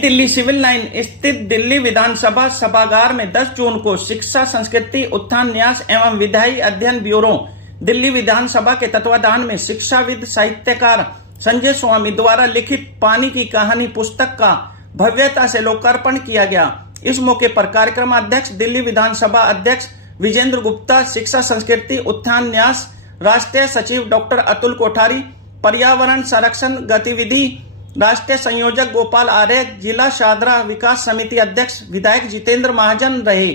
Delhi civil line स्थित दिल्ली विधानसभा सभागार में 10 जून को शिक्षा, संस्कृति, उत्थान न्यास एवं विधायी अध्ययन ब्यूरो दिल्ली विधानसभा के तत्वाधान में शिक्षाविद साहित्यकार संजय स्वामी द्वारा लिखित पानी की कहानी पुस्तक का भव्यता से लोकार्पण किया गया। इस मौके पर कार्यक्रम अध्यक्ष दिल्ली विधानसभा अध्यक्ष विजेंद्र गुप्ता, शिक्षा, संस्कृति, उत्थान न्यास राष्ट्रीय सचिव डॉक्टर अतुल कोठारी, पर्यावरण संरक्षण गतिविधि राष्ट्रीय संयोजक गोपाल आर्य, जिला शादरा विकास समिति अध्यक्ष विधायक जितेंद्र महाजन रहे।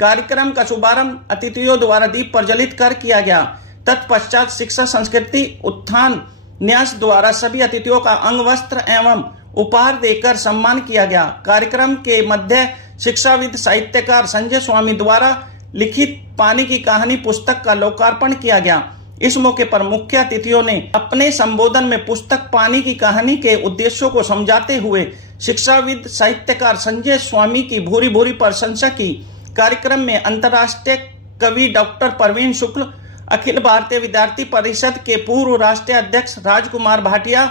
कार्यक्रम का शुभारंभ अतिथियों द्वारा दीप प्रज्वलित कर किया गया। तत्पश्चात शिक्षा, संस्कृति, उत्थान न्यास द्वारा सभी अतिथियों का अंग वस्त्र एवं उपहार देकर सम्मान किया गया। कार्यक्रम के मध्य शिक्षाविद साहित्यकार संजय स्वामी द्वारा लिखित पानी की कहानी पुस्तक का लोकार्पण किया गया। इस मौके पर मुख्य अतिथियों ने अपने संबोधन में पुस्तक पानी की कहानी के उद्देश्यों को समझाते हुए शिक्षाविद साहित्यकार संजय स्वामी की भूरी भूरी प्रशंसा की। कार्यक्रम में अंतर्राष्ट्रीय कवि डॉक्टर प्रवीण शुक्ल, अखिल भारतीय विद्यार्थी परिषद के पूर्व राष्ट्रीय अध्यक्ष राजकुमार भाटिया,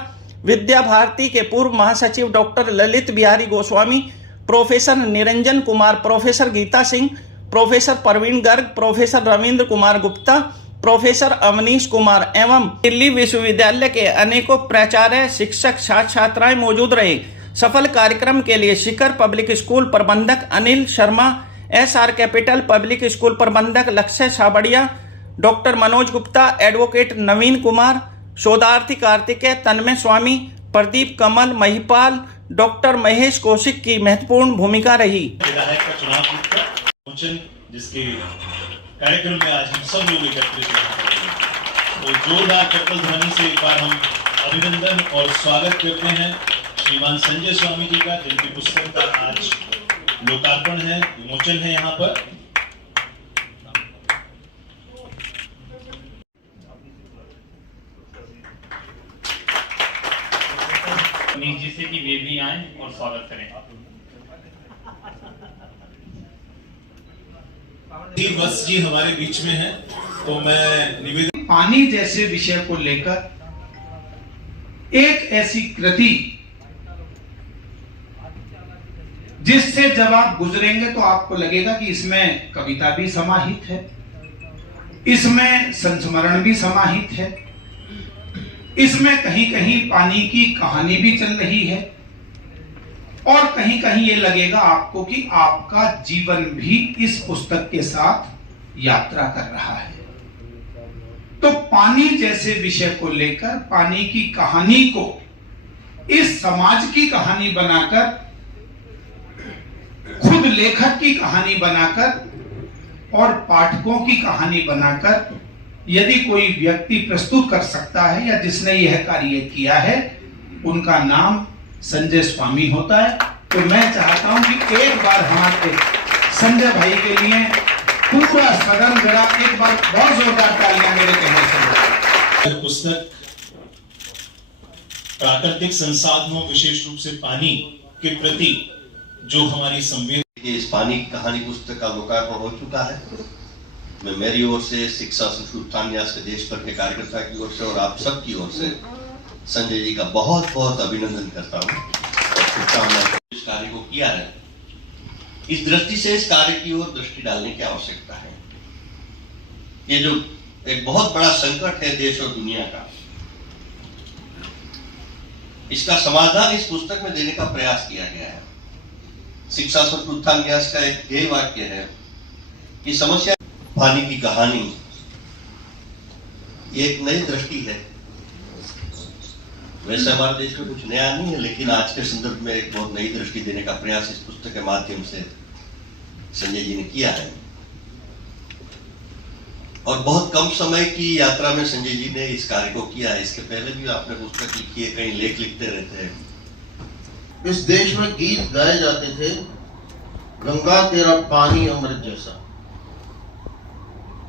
विद्या भारती के पूर्व महासचिव doctor Lalit Bihari Goswami, professor Niranjan Kumar, professor Geeta Singh, professor Praveen Garg, professor Ravindra Kumar Gupta, professor Avneesh Kumar एवं दिल्ली विश्वविद्यालय के अनेकों प्राचार्य, शिक्षक, छात्र छात्राएं मौजूद रहे। सफल कार्यक्रम के लिए शिखर पब्लिक स्कूल प्रबंधक Anil Sharma, SR capital public school प्रबंधक लक्ष्य छाबड़िया, डॉक्टर मनोज गुप्ता, एडवोकेट नवीन कुमार, शोधार्थी कार्तिकेय, तन्मय स्वामी, प्रदीप कमल, महिपाल, डॉक्टर महेश कौशिक की महत्वपूर्ण भूमिका रही। विधायक का चुनाव जिसके कार्यक्रम में आज हम सब लोग एकत्रित हैं, तो जोरदार कपल ध्वनि से एक बार हम अभिनंदन और स्वागत करते हैं श्रीमान संजय स्वामी जी का, जिनकी पुस्तक का आज लोकार्पण है, विमोचन है यहाँ पर। जिससे कि वे भी आए और स्वागत करें। बस जी हमारे बीच में है, तो मैं निवेदन पानी जैसे विषय को लेकर एक ऐसी कृति जिससे जब आप गुजरेंगे तो आपको लगेगा कि इसमें कविता भी समाहित है, इसमें संस्मरण भी समाहित है, इसमें कहीं कहीं पानी की कहानी भी चल रही है और कहीं कहीं ये लगेगा आपको कि आपका जीवन भी इस पुस्तक के साथ यात्रा कर रहा है। तो पानी जैसे विषय को लेकर पानी की कहानी को इस समाज की कहानी बनाकर, खुद लेखक की कहानी बनाकर और पाठकों की कहानी बनाकर यदि कोई व्यक्ति प्रस्तुत कर सकता है या जिसने यह कार्य किया है, उनका नाम संजय स्वामी होता है। तो मैं चाहता हूं कि एक बार हमारे संजय भाई के लिए पूरा सदन जरा एक बार बहुत जोरदार तालियां मेरे कहने से। पुस्तक प्राकृतिक संसाधनों, विशेष रूप से पानी के प्रति जो हमारी संवेदना, इस पानी की कहानी पुस्तक का लोकार्पण हो चुका है। मैं मेरी ओर से, शिक्षा, संस्कृति, उत्थान न्यास के देश भर के कार्यकर्ता की ओर से और आप सब की ओर से संजय जी का बहुत बहुत अभिनंदन करता हूं और शुभकामनाएं। इस कार्य को किया है, इस दृष्टि से इस कार्य की ओर दृष्टि डालने की आवश्यकता है। ये जो एक बहुत बड़ा संकट है देश और दुनिया का, इसका समाधान इस पुस्तक में देने का प्रयास किया गया है। शिक्षा, संस्कृति, उत्थान न्यास का एक ध्येय वाक्य है कि समस्या पानी की कहानी एक नई दृष्टि है। वैसे हमारे देश में कुछ नया नहीं है, लेकिन आज के संदर्भ में एक बहुत नई दृष्टि देने का प्रयास इस पुस्तक के माध्यम से संजय जी ने किया है। और बहुत कम समय की यात्रा में संजय जी ने इस कार्य को किया है। इसके पहले भी आपने पुस्तक लिखी है, कई लेख लिखते रहते हैं। इस देश में गीत गाए जाते थे, गंगा तेरा पानी अमृत जैसा।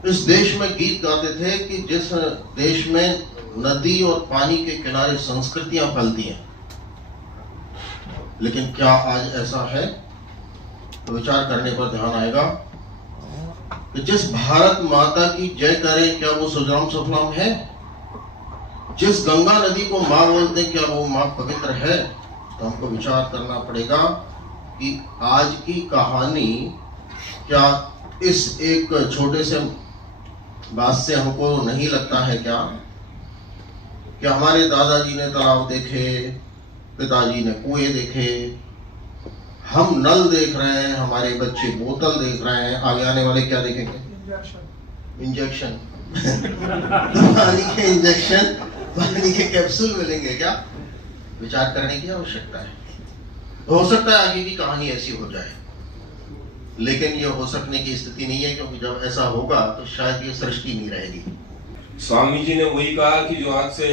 इस देश में गीत गाते थे कि जिस देश में नदी और पानी के किनारे संस्कृतियां फैलती हैं, लेकिन क्या आज ऐसा है? तो विचार करने पर ध्यान आएगा कि जिस भारत माता की जय करें, क्या वो सुजलाम सुफलाम है? जिस गंगा नदी को मां बोलते, क्या वो मां पवित्र है? तो हमको विचार करना पड़ेगा कि आज की कहानी क्या इस एक छोटे से बात से हमको नहीं लगता है क्या कि हमारे दादाजी ने तालाब देखे, पिताजी ने कुएं देखे, हम नल देख रहे हैं, हमारे बच्चे बोतल देख रहे हैं, आगे आने वाले क्या देखेंगे? इंजेक्शन पानी के इंजेक्शन, पानी के कैप्सूल मिलेंगे क्या? विचार करने की आवश्यकता है। हो सकता है आगे की कहानी ऐसी हो जाए, लेकिन ये हो सकने की स्थिति नहीं है, क्योंकि जब ऐसा होगा तो शायद ये सृष्टि नहीं रहेगी। स्वामी जी ने वही कहा कि जो आज से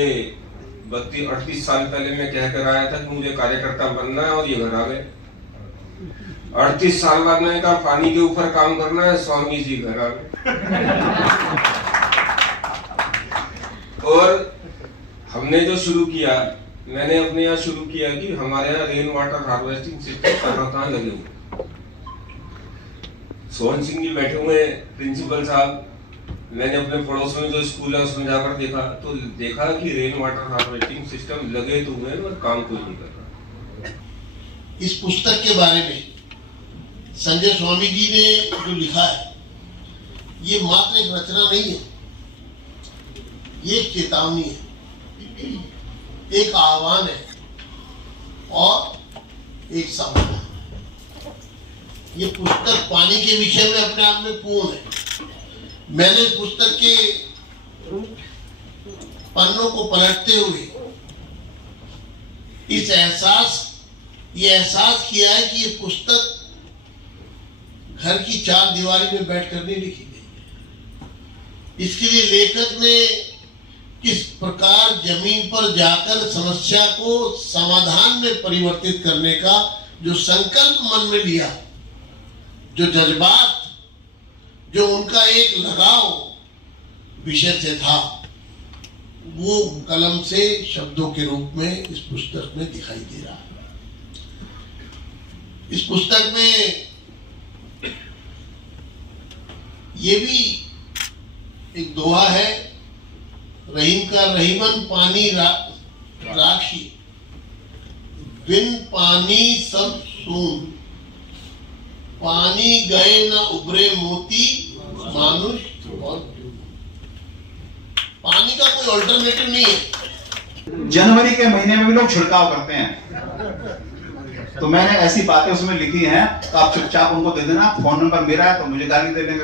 32-38 साल पहले मैं कह कर आया था कि मुझे कार्यकर्ता बनना है, और ये घर आ गए। 38 साल बाद मैंने कहा पानी के ऊपर काम करना है, स्वामी जी घर आ गए। और हमने जो शुरू किया, मैंने अपने यहाँ शुरू किया कि हमारे यहाँ रेन वाटर हार्वेस्टिंग सिस्टम कहाँ लगे हुए। सोहन सिंह जी बैठे हुए प्रिंसिपल साहब, मैंने अपने पड़ोस में जो स्कूल है उसमें जाकर देखा, तो देखा कि रेन वाटर हार्वेस्टिंग सिस्टम लगे तो हुए और काम कोई नहीं कर रहा। इस पुस्तक के बारे में संजय स्वामी जी ने जो लिखा है, ये मात्र एक रचना नहीं है, ये एक चेतावनी है, एक आह्वान है और एक समाधान। ये पुस्तक पानी के विषय में अपने आप में पूर्ण है। मैंने इस पुस्तक के पन्नों को पलटते हुए ये एहसास किया है कि ये पुस्तक घर की चार दीवारी में बैठकर नहीं लिखी गई है। इसके लिए लेखक ने किस प्रकार जमीन पर जाकर समस्या को समाधान में परिवर्तित करने का जो संकल्प मन में लिया, जो जज्बात, जो उनका एक लगाव विषय से था, वो कलम से शब्दों के रूप में इस पुस्तक में दिखाई दे रहा है। इस पुस्तक में ये भी एक दोहा है, रहीम का रहीमन पानी राखी, बिन पानी सब सून, पानी गए न उभरे मोती, मानुष और पानी का कोई अल्टरनेटिव नहीं है। जनवरी के महीने में भी लोग छिड़काव करते हैं, तो मैंने ऐसी बातें उसमें लिखी हैं, तो आप चुपचाप उनको दे देना। फोन नंबर मेरा है, तो मुझे गाली दे देंगे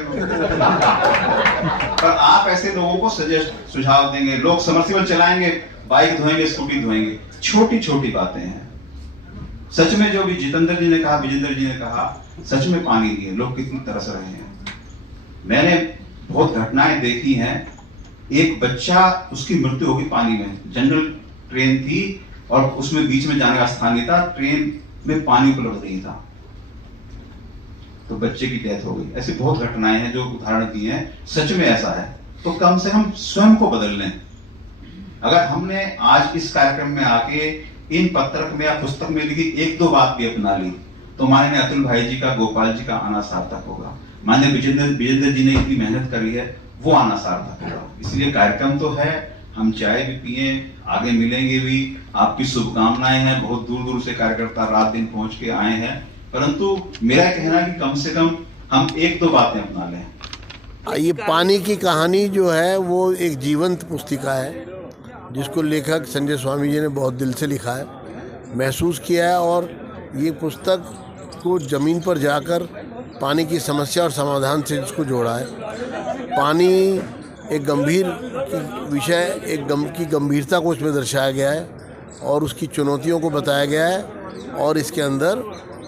पर आप ऐसे लोगों को सजेस्ट सुझाव देंगे। लोग समर्सिबल चलाएंगे, बाइक धोएंगे, स्कूटी धोएंगे, छोटी छोटी बातें हैं। सच में जो भी जितेंद्र जी ने कहा, विजेंद्र जी ने कहा, सच में पानी नहीं है, लोग कितनी तरस रहे हैं। मैंने बहुत घटनाएं देखी हैं। एक बच्चा, उसकी मृत्यु होगी पानी में, जनरल ट्रेन थी और उसमें बीच में जाने का स्थान नहीं था, ट्रेन में पानी उपलब्ध नहीं था, तो बच्चे की डेथ हो गई। ऐसी बहुत घटनाएं हैं जो उदाहरण दिए हैं। सच में ऐसा है तो कम से कम स्वयं को बदल लें। अगर हमने आज इस कार्यक्रम में आके इन पत्रक में या पुस्तक में लिखी एक दो बात भी अपना ली, तो माननीय अतुल भाई जी का, गोपाल जी का आना सार्थक होगा। माननीय विजेंद्र जी ने इतनी मेहनत करी है, वो आना सार्थक होगा। इसलिए कार्यक्रम तो है, हम चाय भी पिए, आगे मिलेंगे भी। आपकी शुभकामनाएं हैं, बहुत दूर दूर से कार्यकर्ता रात दिन पहुंच के आए हैं, परंतु मेरा कहना है कि कम से कम हम एक दो बातें अपना लें। ये पानी की कहानी जो है वो एक जीवंत पुस्तिका है, जिसको लेखक संजय स्वामी जी ने बहुत दिल से लिखा है, महसूस किया है, और ये पुस्तक को ज़मीन पर जाकर पानी की समस्या और समाधान से जिसको जोड़ा है। पानी एक गंभीर विषय, की गंभीरता को इसमें दर्शाया गया है और उसकी चुनौतियों को बताया गया है, और इसके अंदर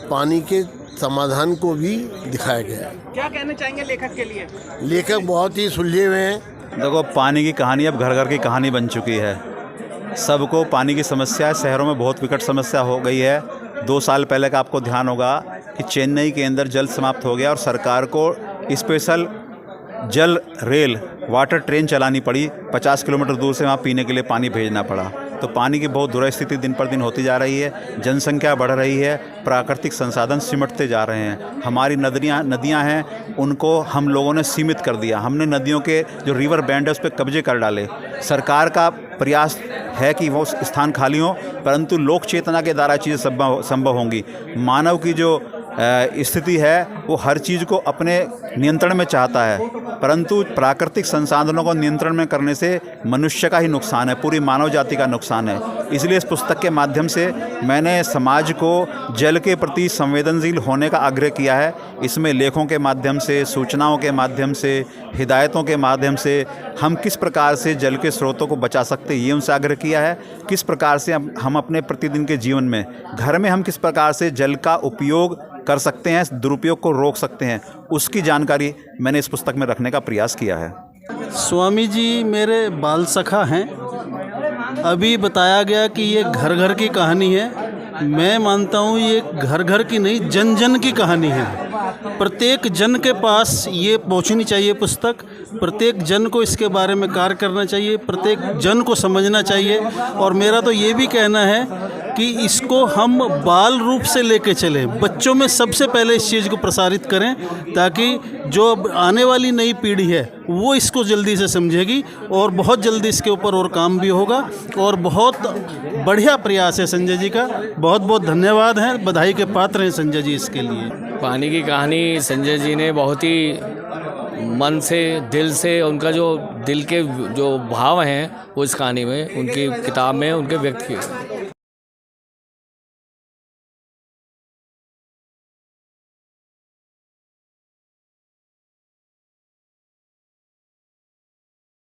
पानी के समाधान को भी दिखाया गया है। क्या कहना चाहेंगे लेखक के लिए? लेखक बहुत ही सुलझे हुए हैं। देखो, पानी की कहानी अब घर घर की कहानी बन चुकी है। सबको पानी की समस्या शहरों में बहुत विकट समस्या हो गई है। 2 साल पहले का आपको ध्यान होगा कि चेन्नई के अंदर जल समाप्त हो गया और सरकार को स्पेशल जल रेल वाटर ट्रेन चलानी पड़ी। 50 किलोमीटर दूर से वहाँ पीने के लिए पानी भेजना पड़ा। तो पानी की बहुत दुर स्थिति दिन पर दिन होती जा रही है, जनसंख्या बढ़ रही है, प्राकृतिक संसाधन सिमटते जा रहे हैं। हमारी नदियाँ हैं, उनको हम लोगों ने सीमित कर दिया। हमने नदियों के जो रिवर बैंड है उस पर कब्जे कर डाले। सरकार का प्रयास है कि वो स्थान खाली हों, परंतु लोक चेतना के द्वारा चीज़ें संभव होंगी। मानव की जो स्थिति है वो हर चीज़ को अपने नियंत्रण में चाहता है, परंतु प्राकृतिक संसाधनों को नियंत्रण में करने से मनुष्य का ही नुकसान है, पूरी मानव जाति का नुकसान है। इसलिए इस पुस्तक के माध्यम से मैंने समाज को जल के प्रति संवेदनशील होने का आग्रह किया है। इसमें लेखों के माध्यम से, सूचनाओं के माध्यम से, हिदायतों के माध्यम से हम किस प्रकार से जल के स्रोतों को बचा सकते हैं, ये उनसे आग्रह किया है। किस प्रकार से हम अपने प्रतिदिन के जीवन में, घर में हम किस प्रकार से जल का उपयोग कर सकते हैं, दुरुपयोग को रोक सकते हैं, उसकी जानकारी मैंने इस पुस्तक में रखने का प्रयास किया है। स्वामी जी मेरे बाल सखा हैं। अभी बताया गया कि ये घर घर की कहानी है। मैं मानता हूँ ये घर घर की नहीं, जन जन की कहानी है। प्रत्येक जन के पास ये पहुँचनी चाहिए पुस्तक। प्रत्येक जन को इसके बारे में कार्य करना चाहिए, प्रत्येक जन को समझना चाहिए। और मेरा तो ये भी कहना है कि इसको हम बाल रूप से लेके चलें, बच्चों में सबसे पहले इस चीज़ को प्रसारित करें, ताकि जो आने वाली नई पीढ़ी है वो इसको जल्दी से समझेगी और बहुत जल्दी इसके ऊपर और काम भी होगा। और बहुत बढ़िया प्रयास है संजय जी का, बहुत बहुत धन्यवाद है, बधाई के पात्र हैं संजय जी इसके लिए। पानी की कहानी संजय जी ने बहुत ही मन से, दिल से, उनका जो दिल के जो भाव हैं वो इस कहानी में, उनकी किताब में उनके व्यक्त किए।